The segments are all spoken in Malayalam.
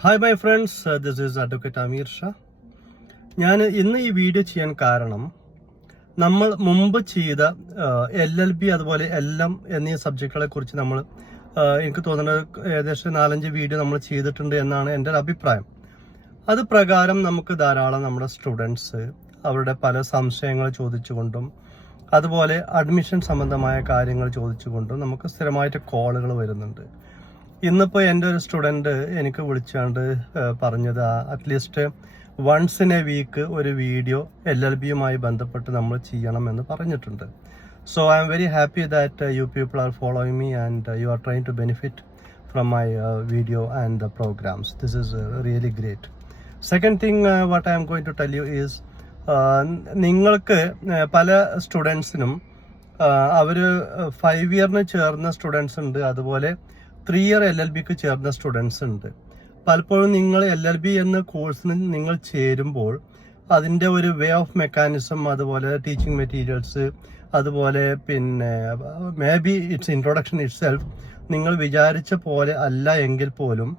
Hi my friends, this is advocate Ameer Shah. ഞാൻ ഇന്ന് ഈ വീഡിയോ ചെയ്യാൻ കാരണം നമ്മൾ മുമ്പ് ചെയ്ത LLB അതുപോലെ LM എന്നീ സബ്ജക്റ്റുകളെ കുറിച്ച് നമ്മൾ എനിക്ക് തോന്നുന്നത് ഏകദേശം 4-5 വീഡിയോ നമ്മൾ ചെയ്തിട്ടുണ്ട് എന്നാണ് എൻ്റെ ഒരു അഭിപ്രായം. അത് പ്രകാരം നമുക്ക് ധാരാളം നമ്മുടെ സ്റ്റുഡൻസ് അവരുടെ പല സംശയങ്ങൾ ചോദിച്ചുകൊണ്ടും അതുപോലെ അഡ്മിഷൻ സംബന്ധമായ കാര്യങ്ങൾ ചോദിച്ചുകൊണ്ടും നമുക്ക് സ്ഥിരമായിട്ട് കോളുകൾ വരുന്നുണ്ട്. ഇന്നിപ്പോൾ എൻ്റെ ഒരു സ്റ്റുഡൻറ്റ് എനിക്ക് വിളിച്ചാണ്ട് പറഞ്ഞത് at least once in a week ഒരു വീഡിയോ LLBയുമായി ബന്ധപ്പെട്ട് നമ്മൾ ചെയ്യണമെന്ന് പറഞ്ഞിട്ടുണ്ട്. So I am very happy that you people are following me and you are trying to benefit from my video and the programmes. This is really great. Second thing what I am going to tell you is, നിങ്ങൾക്ക് പല സ്റ്റുഡൻസിനും അവർ 5 ഇയറിന് ചേർന്ന സ്റ്റുഡൻസ് ഉണ്ട്, അതുപോലെ 3 ഇയർ LLBക്ക് ചേർന്ന സ്റ്റുഡൻസ് ഉണ്ട്. പലപ്പോഴും നിങ്ങൾ LLB എന്ന കോഴ്സിന് നിങ്ങൾ ചേരുമ്പോൾ അതിൻ്റെ ഒരു വേ ഓഫ് മെക്കാനിസം, അതുപോലെ ടീച്ചിങ് മെറ്റീരിയൽസ്, അതുപോലെ പിന്നെ may be it's introduction it self നിങ്ങൾ വിചാരിച്ച പോലെ അല്ല എങ്കിൽ പോലും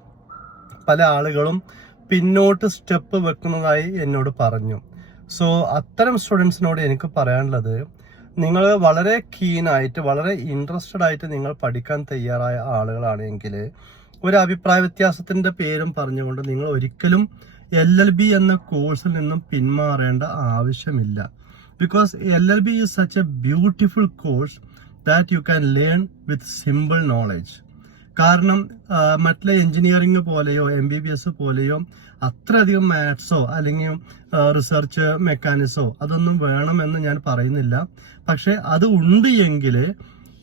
പല ആളുകളും പിന്നോട്ട് സ്റ്റെപ്പ് വെക്കുന്നതായി എന്നോട് പറഞ്ഞു. സോ അത്തരം സ്റ്റുഡൻസിനോട് എനിക്ക് പറയാനുള്ളത്, നിങ്ങൾ വളരെ കീനായിട്ട് വളരെ ഇൻട്രസ്റ്റഡ് ആയിട്ട് നിങ്ങൾ പഠിക്കാൻ തയ്യാറായ ആളുകളാണെങ്കിൽ ഒരു അഭിപ്രായ വ്യത്യാസത്തിന്റെ പേരും പറഞ്ഞുകൊണ്ട് നിങ്ങൾ ഒരിക്കലും LLB എന്ന കോഴ്സിൽ നിന്നും പിന്മാറേണ്ട ആവശ്യമില്ല. Because LLB is such A beautiful course that you can learn with simple knowledge. കാരണം മറ്റുള്ള എഞ്ചിനീയറിംഗ് പോലെയോ MBBS പോലെയോ അത്രയധികം മാത്സോ അല്ലെങ്കിൽ റിസർച്ച് മെക്കാനിക്സോ അതൊന്നും വേണമെന്ന് ഞാൻ പറയുന്നില്ല. പക്ഷെ അത് ഉണ്ട് എങ്കിൽ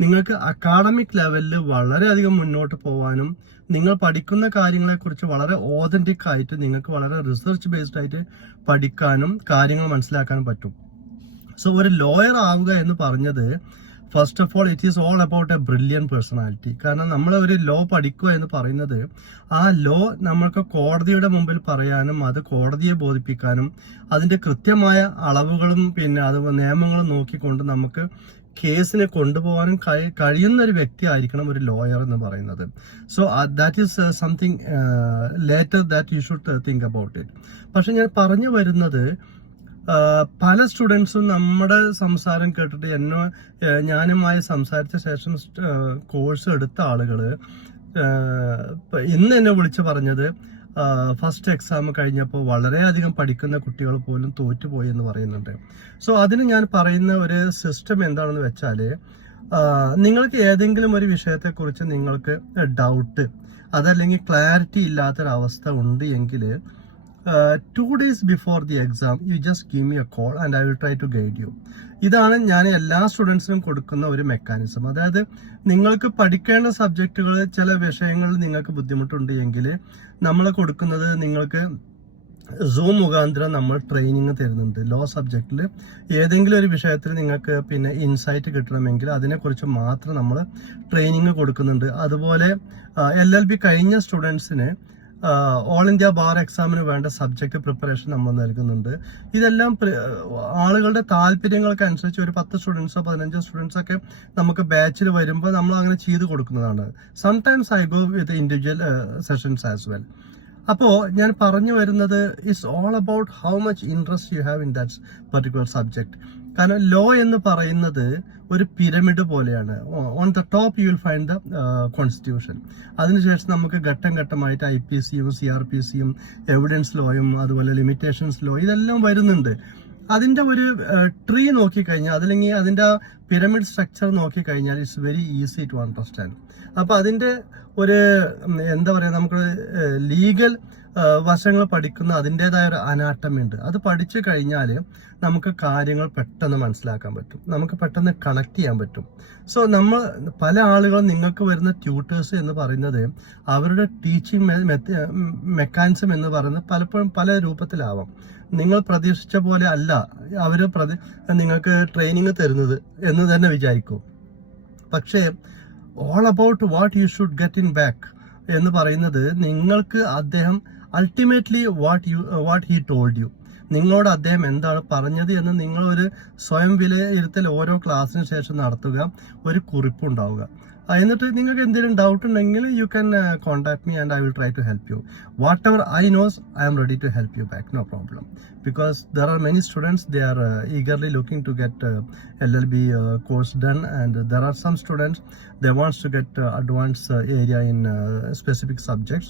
നിങ്ങൾക്ക് അക്കാഡമിക് ലെവലിൽ വളരെയധികം മുന്നോട്ട് പോകാനും നിങ്ങൾ പഠിക്കുന്ന കാര്യങ്ങളെക്കുറിച്ച് വളരെ ഓതന്റിക് ആയിട്ട് നിങ്ങൾക്ക് വളരെ റിസർച്ച് ബേസ്ഡ് ആയിട്ട് പഠിക്കാനും കാര്യങ്ങൾ മനസ്സിലാക്കാനും പറ്റും. സോ ഒരു ലോയർ ആവുക എന്ന് പറഞ്ഞത് first of all it is all about A brilliant personality. കാരണം നമ്മൾ ഒരു ലോ പഠിക്കുക എന്ന് പറയുന്നത് ആ ലോ നമ്മൾക്ക് കോടതിയുടെ മുമ്പിൽ പറയാനും അത് കോടതിയെ ബോധിപ്പിക്കാനും അതിന്റെ കൃത്യമായ അളവുകളും പിന്നെ അത് നിയമങ്ങളും നോക്കിക്കൊണ്ട് നമുക്ക് കേസിനെ കൊണ്ടുപോകാനും കഴിയുന്ന ഒരു വ്യക്തി ആയിരിക്കണം ഒരു ലോയർ എന്ന് പറയുന്നത്. So that is something later that you should think about it. പക്ഷെ ഞാൻ പറഞ്ഞു വരുന്നത്, പല സ്റ്റുഡൻസും നമ്മുടെ സംസാരം കേട്ടിട്ട് ഞാനുമായി സംസാരിച്ച ശേഷം കോഴ്സ് എടുത്ത ആളുകൾ ഇന്ന് എന്നെ വിളിച്ച് പറഞ്ഞത് ഫസ്റ്റ് എക്സാം കഴിഞ്ഞപ്പോൾ വളരെയധികം പഠിക്കുന്ന കുട്ടികൾ പോലും തോറ്റുപോയി എന്ന് പറയുന്നുണ്ട്. സോ അതിന് ഞാൻ പറയുന്ന ഒരു സിസ്റ്റം എന്താണെന്ന് വെച്ചാൽ, നിങ്ങൾക്ക് ഏതെങ്കിലും ഒരു വിഷയത്തെക്കുറിച്ച് നിങ്ങൾക്ക് ഡൗട്ട് അതല്ലെങ്കിൽ ക്ലാരിറ്റി ഇല്ലാത്തൊരവസ്ഥ ഉണ്ട് എങ്കിൽ 2 days before the exam you just give me a call and I will try to guide you. ഇതാണ് ഞാൻ എല്ലാ സ്റ്റുഡൻസിനും കൊടുക്കുന്ന ഒരു മെക്കാനിസം. അതായത് നിങ്ങൾക്ക് പഠിക്കേണ്ട സബ്ജക്റ്റുകൾ ചില വിഷയങ്ങളിൽ നിങ്ങൾക്ക് ബുദ്ധിമുട്ടുണ്ട് എങ്കിൽ നമ്മൾ കൊടുക്കുന്നത്, നിങ്ങൾക്ക് സൂം മുഖാന്തരം നമ്മൾ ട്രെയിനിങ് തരുന്നുണ്ട്. ലോ സബ്ജക്റ്റിൽ ഏതെങ്കിലും ഒരു വിഷയത്തിൽ നിങ്ങൾക്ക് പിന്നെ ഇൻസൈറ്റ് കിട്ടണമെങ്കിൽ അതിനെക്കുറിച്ച് മാത്രം നമ്മൾ ട്രെയിനിങ് കൊടുക്കുന്നുണ്ട്. അതുപോലെ LLB കഴിഞ്ഞ സ്റ്റുഡൻസിന് ഓൾ ഇന്ത്യ ബാർ എക്സാമിന് വേണ്ട സബ്ജക്ട് പ്രിപ്പറേഷൻ നമ്മൾ നൽകുന്നുണ്ട്. ഇതെല്ലാം ആളുകളുടെ താല്പര്യങ്ങൾക്ക് അനുസരിച്ച് ഒരു 10 സ്റ്റുഡൻസോ 15 സ്റ്റുഡൻസോ ഒക്കെ നമുക്ക് ബാച്ചിൽ വരുമ്പോൾ നമ്മൾ അങ്ങനെ ചെയ്ത് കൊടുക്കുന്നതാണ്. Sometimes I go with individual sessions as well. അപ്പോൾ ഞാൻ പറഞ്ഞു വരുന്നത് it's all about how much interest you have in that particular subject. കാരണം ലോ എന്ന് പറയുന്നത് ഒരു പിരമിഡ് പോലെയാണ്. On the top you will find the constitution. അതിനുശേഷം നമുക്ക് ഘട്ടം ഘട്ടമായിട്ട് IPCയും CRPCയും എവിഡൻസ് ലോയും അതുപോലെ ലിമിറ്റേഷൻസ് ലോ ഇതെല്ലാം വരുന്നുണ്ട്. അതിന്റെ ഒരു ട്രീ നോക്കിക്കഴിഞ്ഞാൽ അതല്ലെങ്കിൽ അതിന്റെ പിരമിഡ് സ്ട്രക്ചർ നോക്കിക്കഴിഞ്ഞാൽ it's very easy to understand. അപ്പൊ അതിന്റെ ഒരു എന്താ പറയാ, നമുക്ക് ലീഗൽ വശങ്ങൾ പഠിക്കുന്ന അതിൻ്റെതായ ഒരു അനാട്ടമി ഉണ്ട്. അത് പഠിച്ചു കഴിഞ്ഞാൽ നമുക്ക് കാര്യങ്ങൾ പെട്ടെന്ന് മനസ്സിലാക്കാൻ പറ്റും, നമുക്ക് പെട്ടെന്ന് കണക്ട് ചെയ്യാൻ പറ്റും. സോ നമ്മൾ പല ആളുകളും നിങ്ങൾക്ക് വരുന്ന ട്യൂട്ടേഴ്സ് എന്ന് പറയുന്നത് അവരുടെ ടീച്ചിങ് മെക്കാനിസം എന്ന് പറയുന്നത് പലപ്പോഴും പല രൂപത്തിലാവാം. നിങ്ങൾ പ്രതീക്ഷിച്ച പോലെ അല്ല അവർ നിങ്ങൾക്ക് ട്രെയിനിങ് തരുന്നത് എന്ന് തന്നെ വിചാരിക്കും. പക്ഷേ all about what you should get in back എന്ന് പറയുന്നത് നിങ്ങൾക്ക് അദ്ദേഹം ultimately what he told you, നിങ്ങളോട് അദ്ദേഹം എന്താണ് പറഞ്ഞത് എന്ന് നിങ്ങളൊരു സ്വയം വിലയിരുത്തൽ ഓരോ ക്ലാസ്സിന് ശേഷം നടത്തുക, ഒരു കുറിപ്പുണ്ടാവുക. എന്നിട്ട് നിങ്ങൾക്ക് എന്തെങ്കിലും ഡൗട്ട് ഉണ്ടെങ്കിൽ you can contact me and I will try to help you. Whatever I knows I am ready to help you back, no problem. Because there are many students, they are eagerly looking to get LLB course done, and there are some students they wants to get advanced area in specific subjects.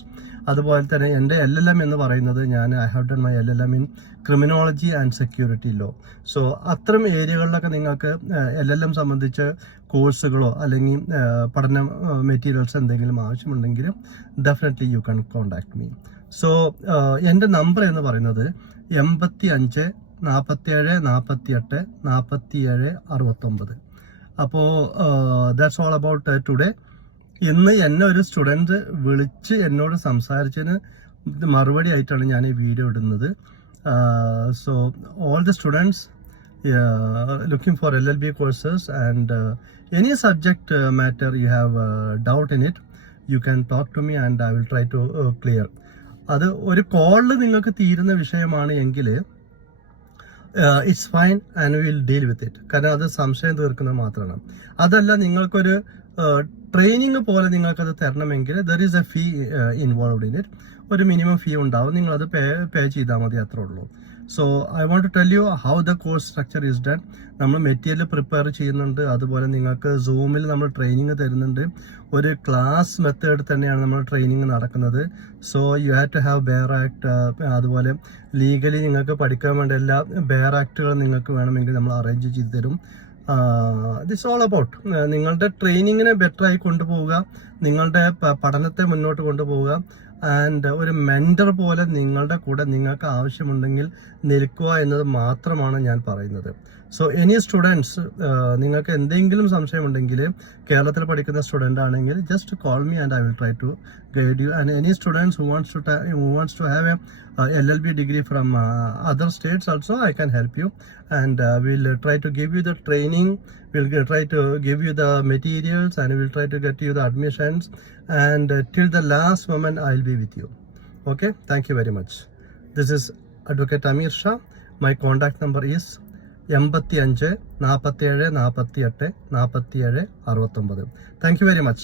അതുപോലെ തന്നെ എൻ്റെ LLM എന്ന് പറയുന്നത് I have done my LLM in criminology and security law. So അത്തരം ഏരിയകളിലൊക്കെ നിങ്ങൾക്ക് LLM സംബന്ധിച്ച് കോഴ്സുകളോ അല്ലെങ്കിൽ പഠന മെറ്റീരിയൽസ് എന്തെങ്കിലും ആവശ്യമുണ്ടെങ്കിൽ definitely you can contact me. So എൻ്റെ നമ്പർ എന്ന് പറയുന്നത് 85 47 48 47 69. അപ്പോൾ ദാറ്റ്സ് ഓൾ അബൌട്ട് ടുഡേ. ഇന്ന് എന്നെ ഒരു സ്റ്റുഡൻറ് വിളിച്ച് എന്നോട് സംസാരിച്ചതിന് മറുപടി ആയിട്ടാണ് ഞാൻ ഈ വീഡിയോ ഇടുന്നത്. So all the students looking for LLB courses and any subject matter you have doubt in it, you can talk to me and I will try to clear. അത് ഒരു കോളിൽ നിങ്ങൾക്ക് തീരുന്ന വിഷയമാണ് എങ്കിൽ it's fine and will deal with it. കാരണം അത് സംശയം തീർക്കുന്നത് മാത്രമാണ്. അതല്ല, നിങ്ങൾക്കൊരു ട്രെയിനിങ് പോലെ നിങ്ങൾക്കത് തരണമെങ്കിൽ there is a fee involved in it. ഒരു മിനിമം ഫീ ഉണ്ടാവും, നിങ്ങളത് പേ ചെയ്താൽ മതി, അത്രേ ഉള്ളൂ. So I want to tell you how the course structure is done. നമ്മൾ മെറ്റീരിയൽ പ്രിപ്പയർ ചെയ്യുന്നുണ്ട്, അതുപോലെ നിങ്ങൾക്ക് സൂമിൽ നമ്മൾ ട്രെയിനിങ് തരുന്നുണ്ട്. ഒരു ക്ലാസ് മെത്തേഡ് തന്നെയാണ് നമ്മൾ ട്രെയിനിങ് നടക്കുന്നത്. So you have to have bare act, അതുപോലെ ലീഗലി നിങ്ങൾക്ക് പഠിക്കാൻ വേണ്ട എല്ലാ ബെയർ ആക്ടുകളും നിങ്ങൾക്ക് വേണമെങ്കിൽ നമ്മൾ അറേഞ്ച് ചെയ്ത് തരും. ദിസ് ഓൾ അബൌട്ട് നിങ്ങളുടെ ട്രെയിനിങ്ങിനെ ബെറ്റർ ആയി കൊണ്ടുപോവുക, നിങ്ങളുടെ പഠനത്തെ മുന്നോട്ട് കൊണ്ടുപോവുക, ആൻഡ് ഒരു മെന്റർ പോലെ നിങ്ങളുടെ കൂടെ നിങ്ങൾക്ക് ആവശ്യമുണ്ടെങ്കിൽ നിൽക്കുക എന്നത് മാത്രമാണ് ഞാൻ പറയുന്നത്. സോ എനി സ്റ്റുഡൻസ്, നിങ്ങൾക്ക് എന്തെങ്കിലും സംശയമുണ്ടെങ്കിൽ, കേരളത്തിൽ പഠിക്കുന്ന സ്റ്റുഡൻ്റ് ആണെങ്കിൽ just call me and I will try to guide you. And any students who wants to have a LLB degree from other states also, I can help you and we'll try to give you the training, we'll try to give you the materials and we'll try to get you the admissions, and till the last moment I'll be with you. Okay, thank you very much. This is Advocate Amir Shah. My contact number is 85 47 48 47 69. Thank you very much.